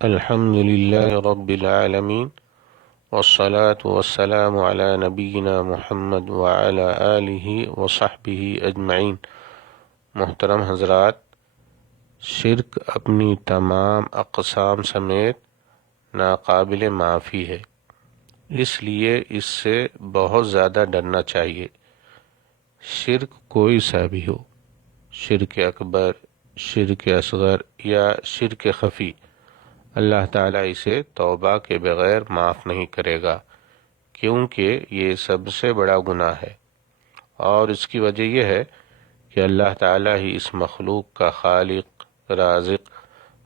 الحمد لله رب العالمين والصلاة والسلام على نبينا محمد وعلى آله وصحبه أجمعين۔ محترم حضرات، شرک اپنی تمام اقسام سمیت ناقابل معافی ہے، اس لیے اس سے بہت زیادہ ڈرنا چاہیے۔ شرک کوئی سا بھی ہو، شرک اکبر، شرک اصغر یا شرک خفی، اللہ تعالیٰ اسے توبہ کے بغیر معاف نہیں کرے گا، کیونکہ یہ سب سے بڑا گناہ ہے۔ اور اس کی وجہ یہ ہے کہ اللہ تعالیٰ ہی اس مخلوق کا خالق، رازق،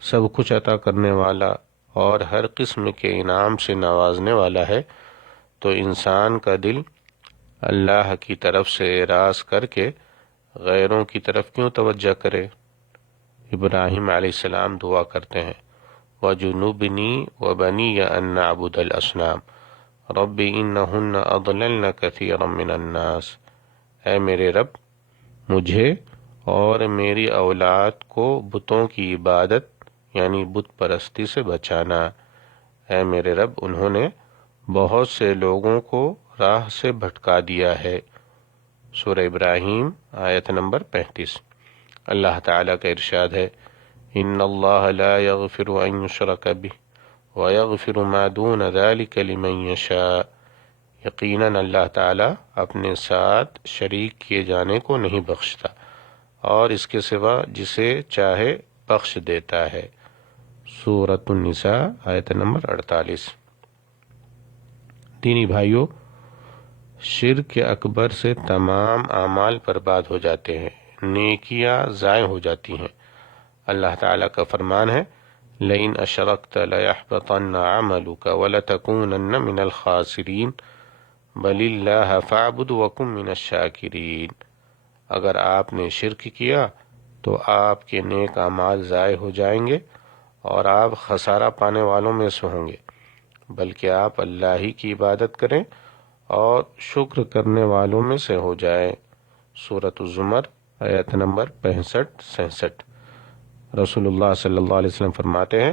سب کچھ عطا کرنے والا اور ہر قسم کے انعام سے نوازنے والا ہے، تو انسان کا دل اللہ کی طرف سے اعراض کر کے غیروں کی طرف کیوں توجہ کرے؟ ابراہیم علیہ السلام دعا کرتے ہیں، وَجُنُوبْنِي وَبَنِيَّ أَن نَّعْبُدَ الْأَصْنَامَ رَبِّ إِنَّهُنَّ أَضْلَلْنَ كَثِيرًا مِّنَ النَّاسِ۔ اے میرے رب، مجھے اور میری اولاد کو بتوں کی عبادت یعنی بت پرستی سے بچانا۔ اے میرے رب، انہوں نے بہت سے لوگوں کو راہ سے بھٹکا دیا ہے۔ سورہ ابراہیم آیت نمبر 35۔ اللہ تعالیٰ کا ارشاد ہے، ان اللہ لا یغفر ان یشرک بہ ویغفر ما دون ذلک لمن یشاء۔ یقیناً اللہ تعالیٰ اپنے ساتھ شریک کیے جانے کو نہیں بخشتا اور اس کے سوا جسے چاہے بخش دیتا ہے۔ سورۃ النساء آیت نمبر 48۔ دینی بھائیوں، شرک اکبر سے تمام اعمال برباد ہو جاتے ہیں، نیکیاں ضائع ہو جاتی ہیں۔ اللہ تعالیٰ کا فرمان ہے، لئن اشرکت لیحبطن عملک ولتکونن من الخاسرین بل اللہ فاعبد وکن من الشاکرین۔ اگر آپ نے شرک کیا تو آپ کے نیک اعمال ضائع ہو جائیں گے اور آپ خسارہ پانے والوں میں سے ہوں گے، بلکہ آپ اللہ ہی کی عبادت کریں اور شکر کرنے والوں میں سے ہو جائیں۔ سورۃ الزمر آیت نمبر 65-66۔ رسول اللہ صلی اللہ علیہ وسلم فرماتے ہیں،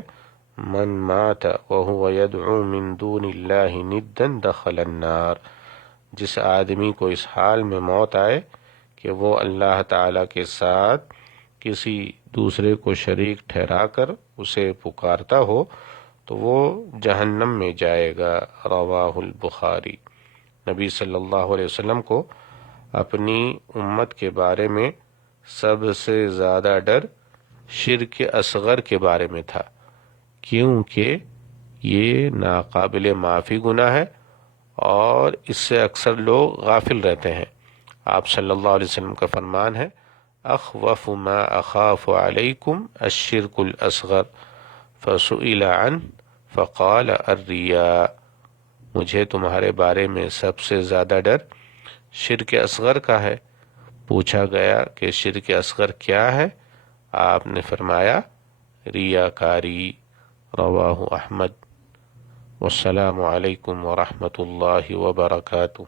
من مات وهو يدعو من دون اللہ ندا دخل النار۔ جس آدمی کو اس حال میں موت آئے کہ وہ اللہ تعالیٰ کے ساتھ کسی دوسرے کو شریک ٹھہرا کر اسے پکارتا ہو تو وہ جہنم میں جائے گا۔ رواہ البخاری۔ نبی صلی اللہ علیہ وسلم کو اپنی امت کے بارے میں سب سے زیادہ ڈر شرک اصغر کے بارے میں تھا، کیونکہ یہ ناقابل معافی گناہ ہے اور اس سے اکثر لوگ غافل رہتے ہیں۔ آپ صلی اللہ علیہ وسلم کا فرمان ہے، اخوف ما اخاف علیکم الشرک الاصغر فسئل عنہ فقال الریا۔ مجھے تمہارے بارے میں سب سے زیادہ ڈر شرک اصغر کا ہے۔ پوچھا گیا کہ شرک اصغر کیا ہے؟ آپ نے فرمایا، ریاکاری۔ رواہ احمد۔ والسلام علیکم ورحمۃ اللہ وبرکاتہ۔